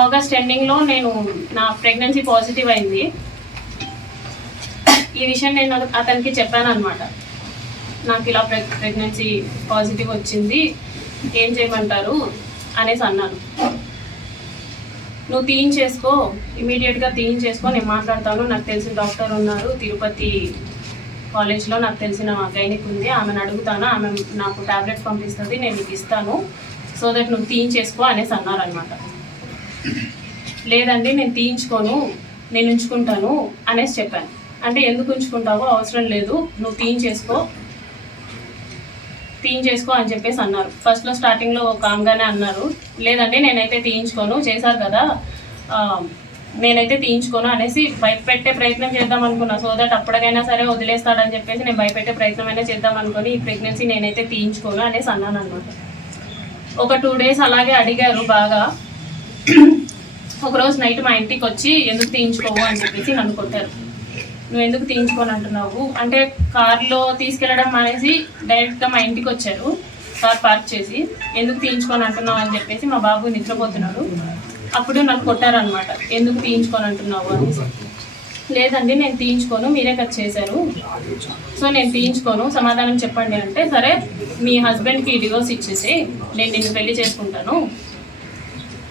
August ఎండింగ్లో నేను నా ప్రెగ్నెన్సీ పాజిటివ్ అయింది. ఈ విషయం నేను అతనికి చెప్పాను అనమాట. నాకు ఇలా ప్రెగ్నెన్సీ పాజిటివ్ వచ్చింది, ఏం చేయమంటారు అనేసి అన్నాను. నువ్వు తీయించేసుకో, ఇమీడియట్గా తీయించేసుకో, నేను మాట్లాడతాను, నాకు తెలిసిన డాక్టర్ ఉన్నారు తిరుపతి కాలేజ్లో, నాకు తెలిసిన గైనిక్ ఉంది, ఆమెను అడుగుతాను, ఆమె నాకు టాబ్లెట్స్ పంపిస్తుంది, నేను నీకు ఇస్తాను, సో దట్ నువ్వు తీయించేసుకో అనేసి అన్నారనమాట. లేదండి నేను తీయించుకోను, నేను ఉంచుకుంటాను అనేసి చెప్పాను. అంటే ఎందుకు ఉంచుకుంటావో, అవసరం లేదు, నువ్వు తీయించేసుకో అని చెప్పేసి అన్నారు. ఫస్ట్లో స్టార్టింగ్లో కామ్గానే అన్నారు, లేదండి నేనైతే తీయించుకోను, చేశారు కదా నేనైతే తీయించుకోను అనేసి భయపెట్టే ప్రయత్నం చేద్దాం అనుకున్నా. సో దట్ అప్పటికైనా సరే వదిలేస్తాడని చెప్పేసి నేను భయపెట్టే ప్రయత్నమైనా చేద్దాం అనుకుని ఈ ప్రెగ్నెన్సీ నేనైతే తీయించుకోను అనేసి అన్నాను అనమాట. ఒక 2 days అలాగే అడిగారు బాగా. ఒకరోజు నైట్ మా ఇంటికి వచ్చి ఎందుకు తీయించుకోవు అని చెప్పేసి నన్ను కొట్టారు. నువ్వు ఎందుకు తీయించుకొని అంటున్నావు అంటే, కార్లో తీసుకెళ్ళడం అనేసి డైరెక్ట్గా మా ఇంటికి వచ్చారు, కార్ పార్క్ చేసి, ఎందుకు తీయించుకొని అంటున్నావు అని చెప్పేసి మా బాబు నిద్రపోతున్నాడు. అప్పుడు నన్ను కొట్టారనమాట, ఎందుకు తీయించుకొని అంటున్నావు అనేసి. లేదండి నేను తీయించుకోను, మీరే కట్ చేశారు, సో నేను తీయించుకోను, సమాధానం చెప్పండి అంటే, సరే మీ హస్బెండ్కి డివోర్స్ ఇచ్చేసి నేను నిన్ను పెళ్లి చేసుకుంటాను,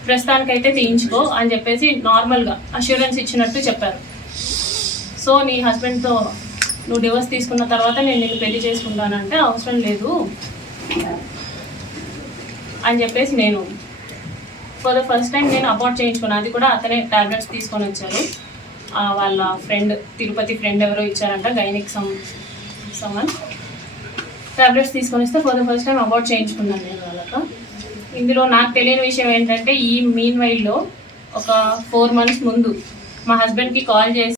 ప్రస్తుతానికైతే తీయించుకో అని చెప్పేసి నార్మల్గా అష్యూరెన్స్ ఇచ్చినట్టు చెప్పారు. సో నీ హస్బెండ్తో నువ్వు డివోర్స్ తీసుకున్న తర్వాత నేను నిన్ను పెళ్లి చేసుకుంటానంటే అవసరం లేదు అని చెప్పేసి నేను ఫర్ ద ఫస్ట్ టైం నేను అబార్ట్ చేయించుకున్నాను. అది కూడా అతనే టాబ్లెట్స్ తీసుకొని వచ్చారు, వాళ్ళ ఫ్రెండ్ తిరుపతి ఫ్రెండ్ ఎవరో ఇచ్చారంట, గైనిక్ సమ్మన్ టాబ్లెట్స్ తీసుకొని వస్తే for the first time abort చేయించుకున్నాను నేను వాళ్ళతో. ఇందులో నాకు తెలియని విషయం ఏంటంటే, ఈ మీన్ వైల్లో ఒక 4 months ముందు మా హస్బెండ్కి కాల్ చేసి